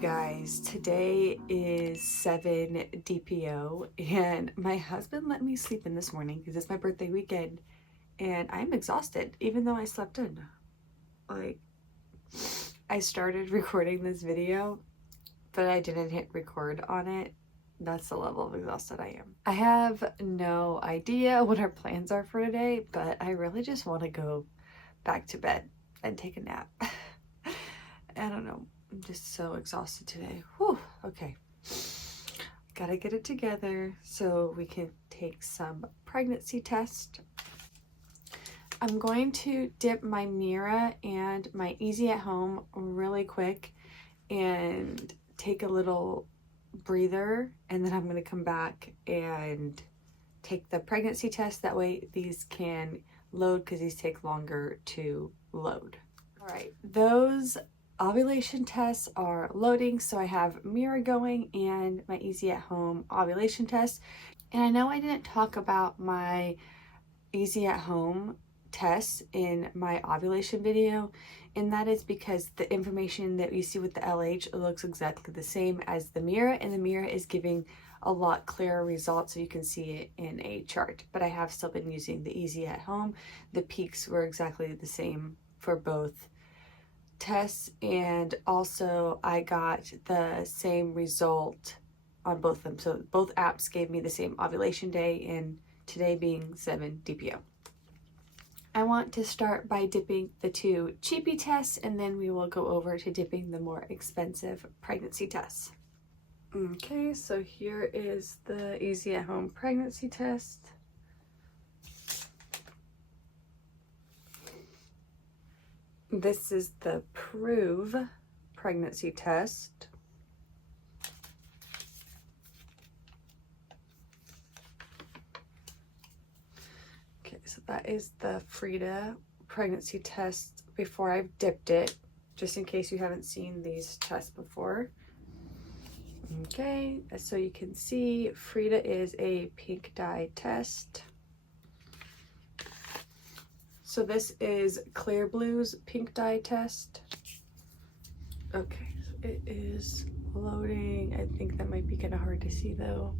guys, today is 7 DPO and my husband let me sleep in this morning because it's my birthday weekend and I'm exhausted even though I slept in. Like, I started recording this video but I didn't hit record on it. That's the level of exhausted I am. I have no idea what our plans are for today, but I really just want to go back to bed and take a nap. I don't know. I'm just so exhausted today. Whew, okay. Gotta get it together so we can take some pregnancy test. I'm going to dip my Mira and my Easy at Home really quick and take a little breather, and then I'm going to come back and take the pregnancy test. That way these can load because these take longer to load. All right, those ovulation tests are loading, so I have Mira going and my Easy at Home ovulation test. And I know I didn't talk about my Easy at Home tests in my ovulation video, and that is because the information that you see with the LH looks exactly the same as the Mira, and the Mira is giving a lot clearer results so you can see it in a chart. But I have still been using the Easy at Home. The peaks were exactly the same for both tests, and also I got the same result on both of them. So both apps gave me the same ovulation day, and today being 7 DPO. I want to start by dipping the two cheapy tests, and then we will go over to dipping the more expensive pregnancy tests. Okay, so here is the Easy at Home pregnancy test. This is the Proov pregnancy test. Okay, so that is the Frida pregnancy test before I've dipped it, just in case you haven't seen these tests before. Okay, so you can see Frida is a pink dye test. So this is Clearblue's pink dye test. Okay, so it is loading. I think that might be kind of hard to see though.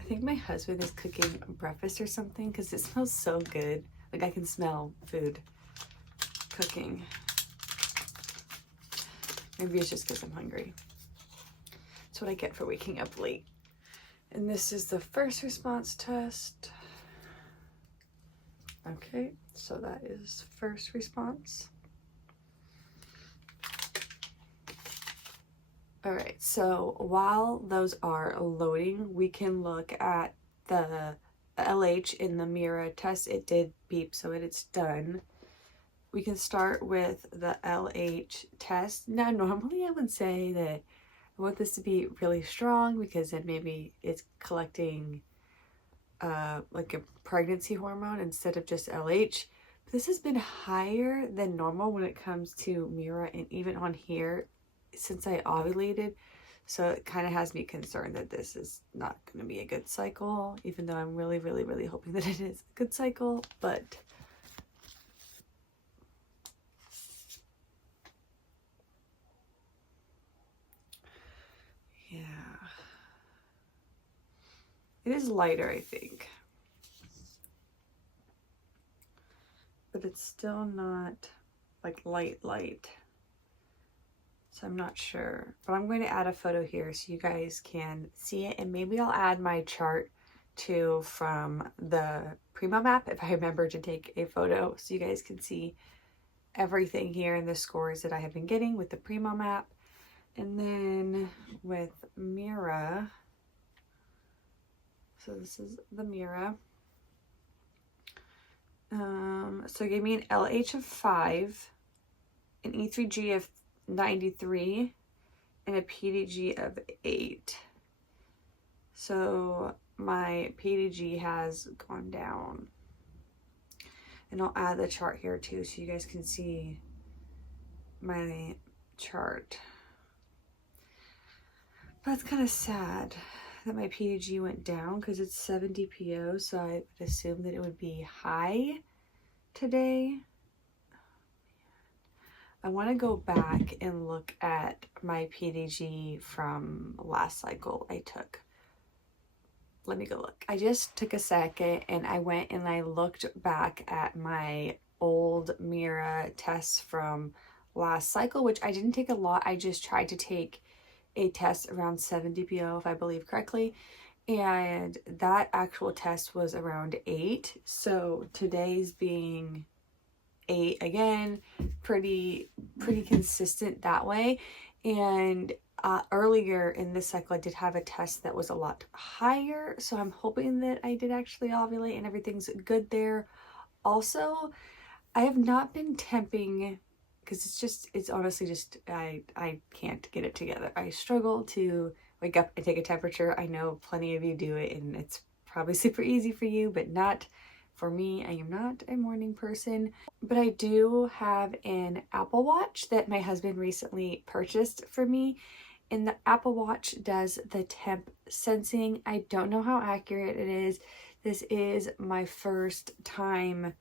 I think my husband is cooking breakfast or something because it smells so good. Like, I can smell food cooking. Maybe it's just because I'm hungry. That's what I get for waking up late. And this is the first response test. Okay, so that is first response. All right, so while those are loading, we can look at the LH in the Mira test. It did beep, so it's done. We can start with the LH test. Now, normally I would say that I want this to be really strong because then maybe it's collecting like a pregnancy hormone instead of just LH. But this has been higher than normal when it comes to Mira and even on here since I ovulated. So it kind of has me concerned that this is not going to be a good cycle, even though I'm really, really, really hoping that it is a good cycle. But yeah, it is lighter, I think, but it's still not like light. So I'm not sure, but I'm going to add a photo here so you guys can see it, and maybe I'll add my chart too from the Primo map if I remember to take a photo so you guys can see everything here and the scores that I have been getting with the Primo map. And then with Mira, so this is the Mira. So it gave me an LH of 5, an E3G of 93, and a PDG of 8. So my PDG has gone down. And I'll add the chart here too so you guys can see my chart. That's kind of sad that my PDG went down because it's 7 DPO, so I would assume that it would be high today. I want to go back and look at my PDG from last cycle I took. Let me go look. I just took a second and I went and I looked back at my old Mira tests from last cycle, which I didn't take a lot. I just tried to take a test around 7 DPO, if I believe correctly. And that actual test was around 8. So today's being 8 again, pretty consistent that way. And earlier in this cycle I did have a test that was a lot higher, so I'm hoping that I did actually ovulate and everything's good there. Also, I have not been temping because it's honestly just I can't get it together. I struggle to wake up and take a temperature. I know plenty of you do it and it's probably super easy for you, but not for me. I am not a morning person, but I do have an Apple Watch that my husband recently purchased for me, and the Apple Watch does the temp sensing. I don't know how accurate it is. This is my first time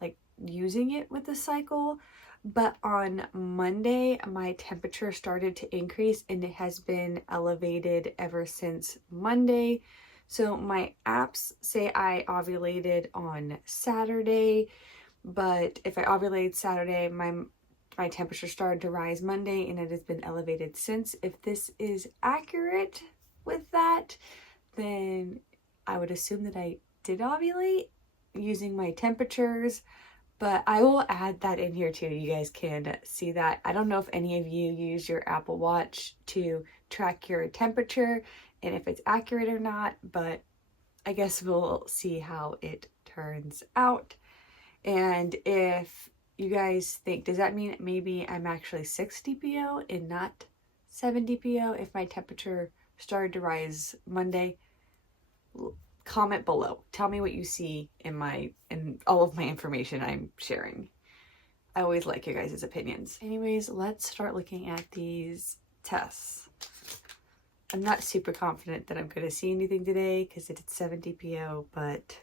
like using it with the cycle, but on Monday my temperature started to increase and it has been elevated ever since Monday. So my apps say I ovulated on Saturday, but if I ovulated Saturday, my temperature started to rise Monday and it has been elevated since. If this is accurate with that, then I would assume that I did ovulate using my temperatures, but I will add that in here too. You guys can see that. I don't know if any of you use your Apple Watch to track your temperature and if it's accurate or not, but I guess we'll see how it turns out. And if you guys think, does that mean maybe I'm actually 6 DPO and not 7 DPO if my temperature started to rise Monday? Comment below. Tell me what you see in all of my information I'm sharing. I always like your guys' opinions. Anyways, let's start looking at these tests. I'm not super confident that I'm going to see anything today because it's 7 DPO, but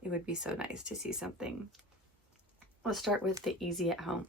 it would be so nice to see something. Let's start with the easy at home.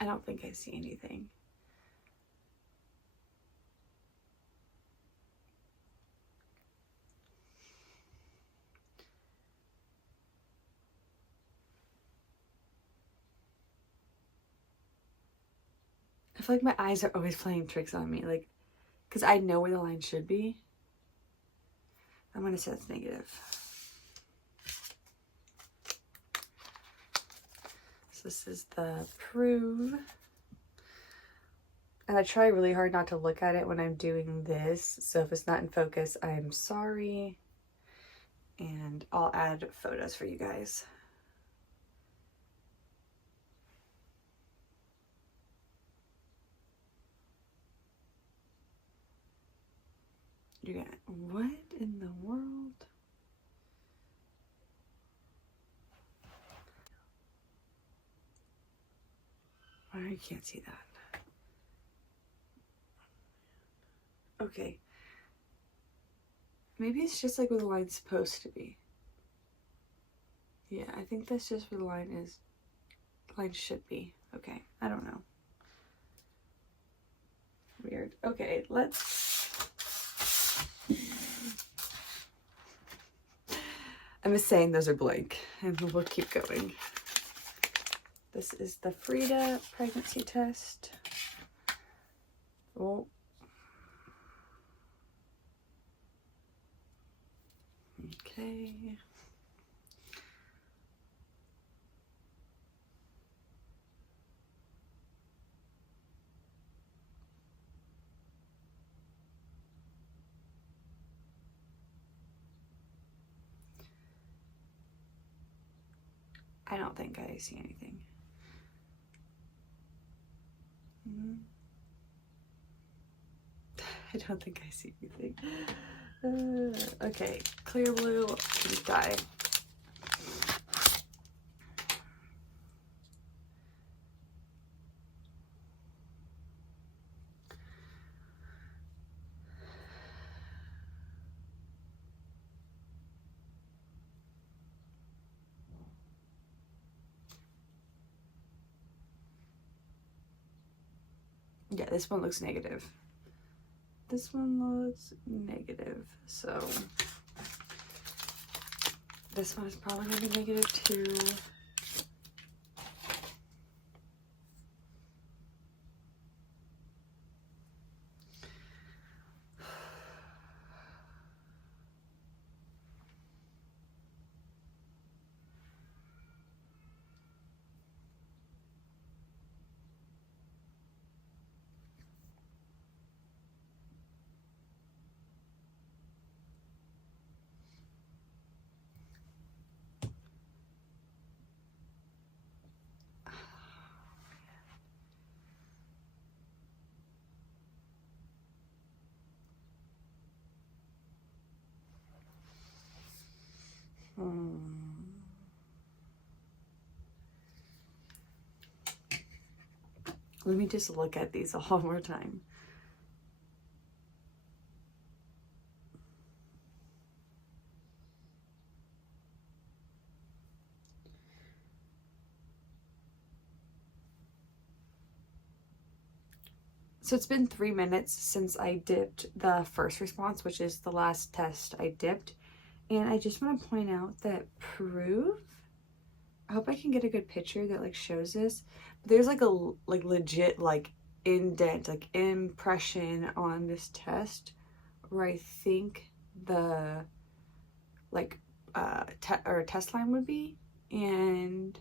I don't think I see anything. I feel like my eyes are always playing tricks on me, like, because I know where the line should be. I'm going to say it's negative. So this is the Proov. And I try really hard not to look at it when I'm doing this. So if it's not in focus, I'm sorry. And I'll add photos for you guys. You're gonna, what in the world? I can't see that. Okay. Maybe it's just like where the line's supposed to be. Yeah, I think that's just where the line should be. Okay, I don't know. Weird. Okay, I'm just saying those are blank and we'll keep going. This is the Frida pregnancy test. Oh. Okay. I don't think I see anything. I don't think I see anything. Okay, Clearblue deep dye. Yeah, this one looks negative. This one looks negative, so this one is probably going to be negative too. Let me just look at these one more time. So it's been 3 minutes since I dipped the first response, which is the last test I dipped. And I just want to point out that Proov, I hope I can get a good picture that like shows this. But there's like a legit like indent, like impression on this test where I think the like test line would be, and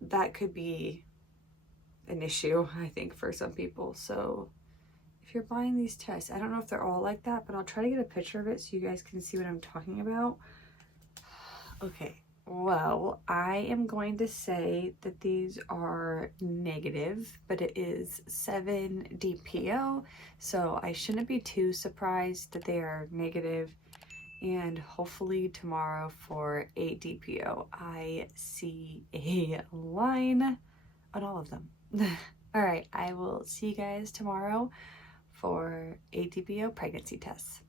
that could be an issue, I think, for some people. So if you're buying these tests, I don't know if they're all like that, but I'll try to get a picture of it so you guys can see what I'm talking about. Okay, well, I am going to say that these are negative, but it is 7 DPO, so I shouldn't be too surprised that they are negative. And hopefully tomorrow for 8 DPO, I see a line on all of them. All right, I will see you guys tomorrow for 8 DPO pregnancy tests.